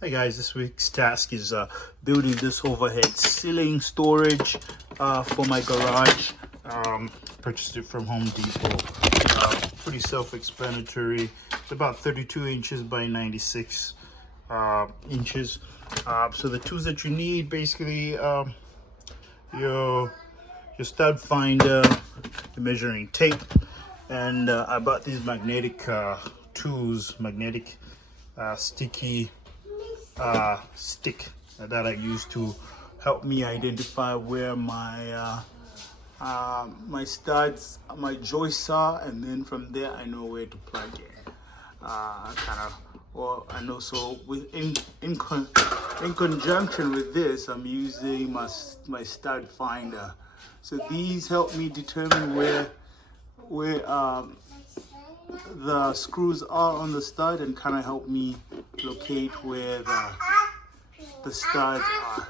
Hi guys, this week's task is building this overhead ceiling storage for my garage. Purchased it from Home Depot. Pretty self-explanatory. It's about 32 inches by 96 inches. So the tools that you need, basically, your stud finder, the measuring tape, and I bought these magnetic tools, magnetic sticky stick that I use to help me identify where my my studs, my joists are, and then from there I know where to plug it. Well, I know. So in conjunction with this, I'm using my stud finder. So these help me determine where the screws are on the stud and kind of help me locate where the studs are.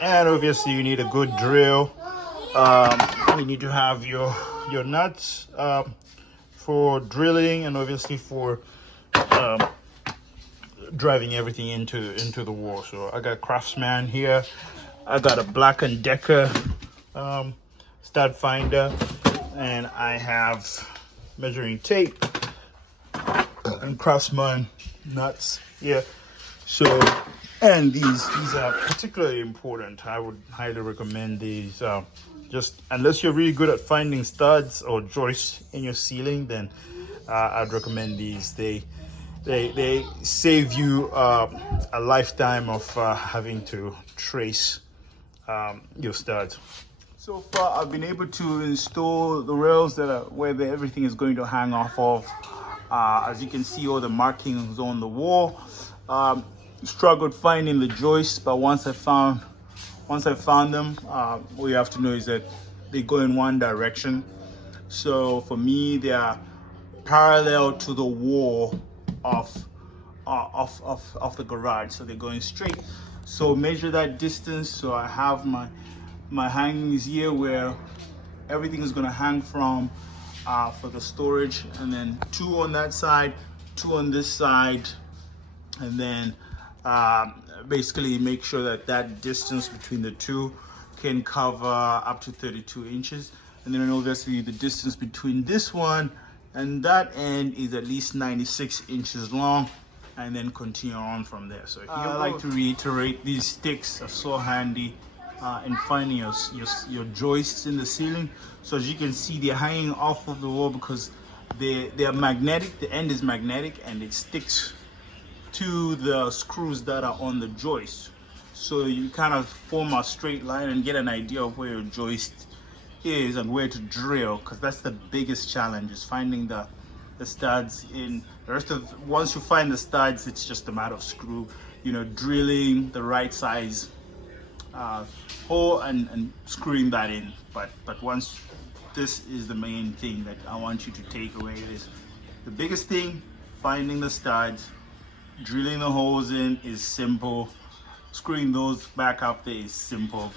And obviously you need a good drill. You need to have your nuts for drilling, and obviously for driving everything into the wall. So I got Craftsman here. I got a Black & Decker stud finder, and I have measuring tape and Craftsman nuts here. So, and these are particularly important. I would highly recommend these. Just unless you're really good at finding studs or joists in your ceiling, then I'd recommend these. They save you a lifetime of having to trace your studs. So far, I've been able to install the rails that are where everything is going to hang off of. As you can see, all the markings on the wall. Struggled finding the joists, but once I found them, what you have to know is that they go in one direction. So for me, they are parallel to the wall of the garage, so they're going straight. So measure that distance. So I have my hangings here where everything is going to hang from for the storage, and then 2 on that side, 2 on this side, and then basically make sure that distance between the 2 can cover up to 32 inches. And then obviously the distance between this one and that end is at least 96 inches long, and then continue on from there. So here I like to reiterate, these sticks are so handy in finding your joists in the ceiling. So as you can see, they're hanging off of the wall because they are magnetic. The end is magnetic and it sticks to the screws that are on the joist. So you kind of form a straight line and get an idea of where your joist is and where to drill, because that's the biggest challenge, is finding the studs. In the rest of, once you find the studs, it's just a matter of drilling the right size hole and screwing that in. But once, this is the main thing that I want you to take away, is the biggest thing: finding the studs. Drilling the holes in is simple. Screwing those back up there is simple.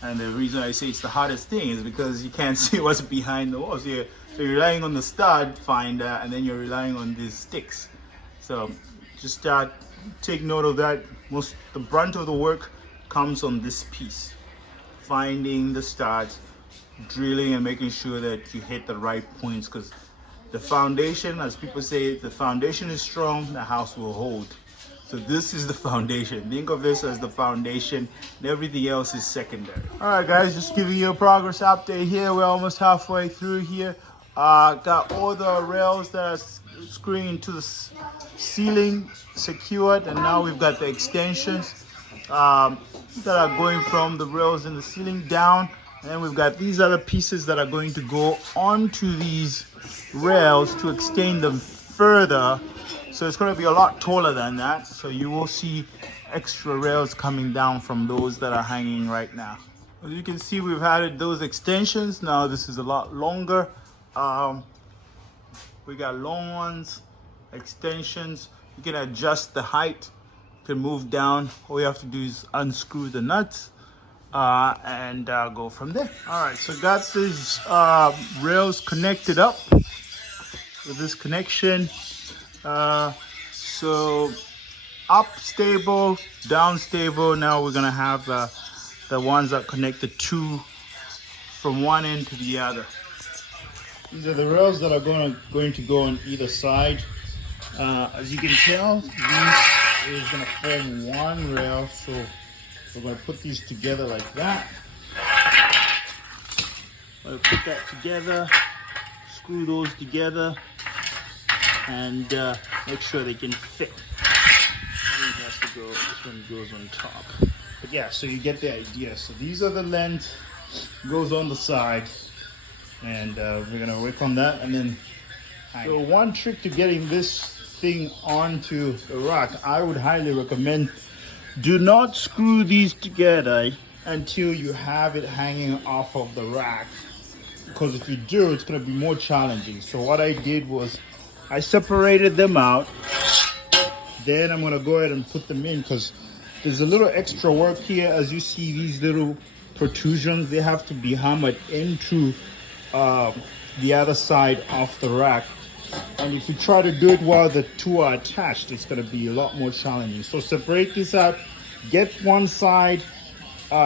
And the reason I say it's the hardest thing is because you can't see what's behind the walls here. So you're relying on the stud finder, and then you're relying on these sticks. So just take note of that. The brunt of the work comes on this piece: finding the studs, drilling, and making sure that you hit the right points, because the foundation, as people say, if the foundation is strong, the house will hold. So this is the foundation. Think of this as the foundation, and everything else is secondary. All right, guys, just giving you a progress update here. We're almost halfway through here. Got all the rails that are screwing into the ceiling secured, and now we've got the extensions that are going from the rails in the ceiling down. And then we've got these other pieces that are going to go onto these rails to extend them further. So it's going to be a lot taller than that. So you will see extra rails coming down from those that are hanging right now. As you can see, we've added those extensions. Now this is a lot longer. We got long ones, extensions. You can adjust the height to move down. All you have to do is unscrew the nuts and go from there. All right, so got these rails connected up with this connection. So up stable, down stable. Now we're gonna have the ones that connect the two from one end to the other. These are the rails that are going to go on either side. As you can tell, this is gonna form one rail. So we're gonna put these together like that. I'll put that together, screw those together, and make sure they can fit. I think it has to go, this one goes on top. But yeah, so you get the idea. So these are the length, goes on the side, and we're gonna work on that and then hang. So one trick to getting this thing onto the rack, I would highly recommend, do not screw these together until you have it hanging off of the rack. Because if you do, it's going to be more challenging. So what I did was I separated them out. Then I'm going to go ahead and put them in because there's a little extra work here. As you see, these little protrusions, they have to be hammered into the other side of the rack. And if you try to do it while the two are attached, it's going to be a lot more challenging. So separate this out. Get one side,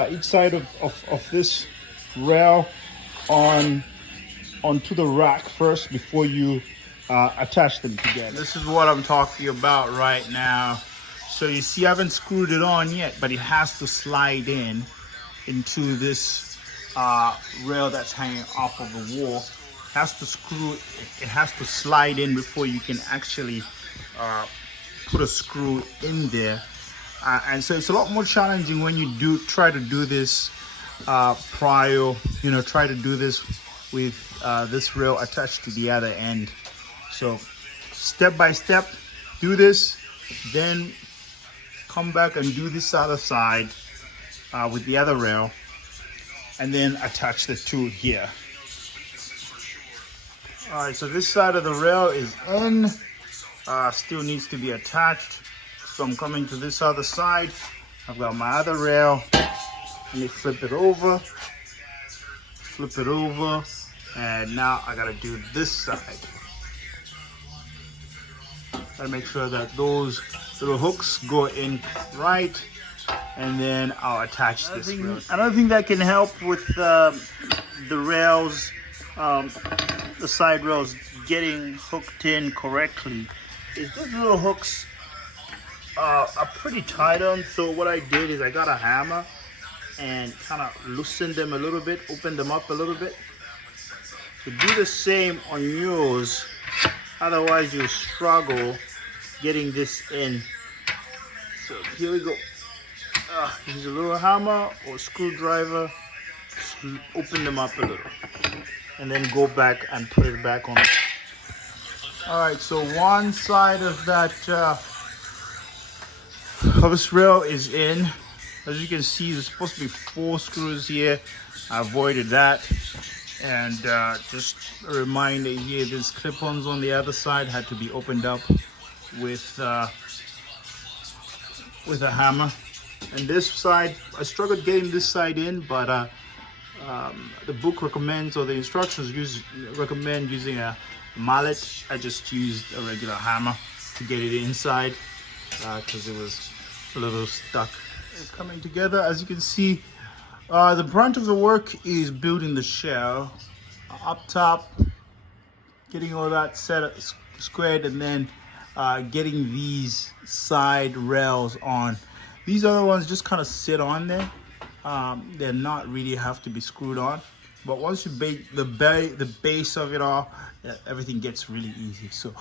each side of this rail onto the rack first before you attach them together. This is what I'm talking about right now. So you see I haven't screwed it on yet, but it has to slide into this rail that's hanging off of the wall. It has to slide in before you can actually put a screw in there. And so it's a lot more challenging when you try to do this prior, try to do this with this rail attached to the other end. So step by step, do this, then come back and do this other side with the other rail, and then attach the two here. All right, so this side of the rail is in, still needs to be attached. So I'm coming to this other side. I've got my other rail. Let me flip it over, and now I gotta do this side. Gotta make sure that those little hooks go in right, and then I'll attach this rail. Another thing that can help with the rails, the side rails getting hooked in correctly, is these little hooks are pretty tight on. So what I did is I got a hammer and kind of loosen them a little bit, open them up a little bit. So do the same on yours, otherwise you'll struggle getting this in. So here we go. Use a little hammer or screwdriver, open them up a little, and then go back and put it back on. All right, so one side of that this rail is in. As you can see, there's supposed to be 4 screws here. I avoided that. And just a reminder here, there's clip-ons on the other side, had to be opened up with a hammer. And this side, I struggled getting this side in, but the book recommends, or the instructions recommend using a mallet. I just used a regular hammer to get it inside because it was a little stuck. It's coming together. As you can see, the brunt of the work is building the shell up top, getting all that set up, squared, and then getting these side rails on. These other ones just kind of sit on there. They're not really have to be screwed on, but once you bake the base of it all, everything gets really easy. So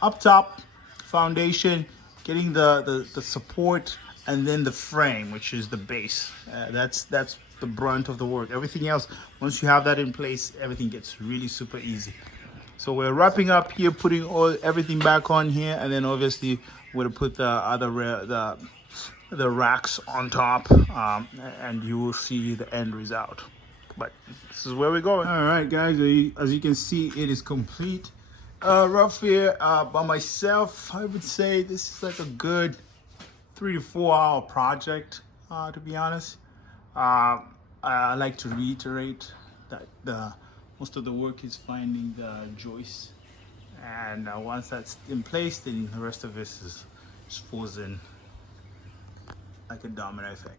up top, foundation, getting the support, and then the frame, which is the base. That's the brunt of the work. Everything else, once you have that in place, everything gets really super easy. So we're wrapping up here, putting everything back on here, and then obviously we're gonna put the other the racks on top, and you will see the end result. But this is where we're going. All right, guys, as you can see, it is complete. Roughly by myself, I would say this is like a good 3 to 4 hour project, to be honest. I like to reiterate that most of the work is finding the joist, and once that's in place, then the rest of this is falls in like a domino effect.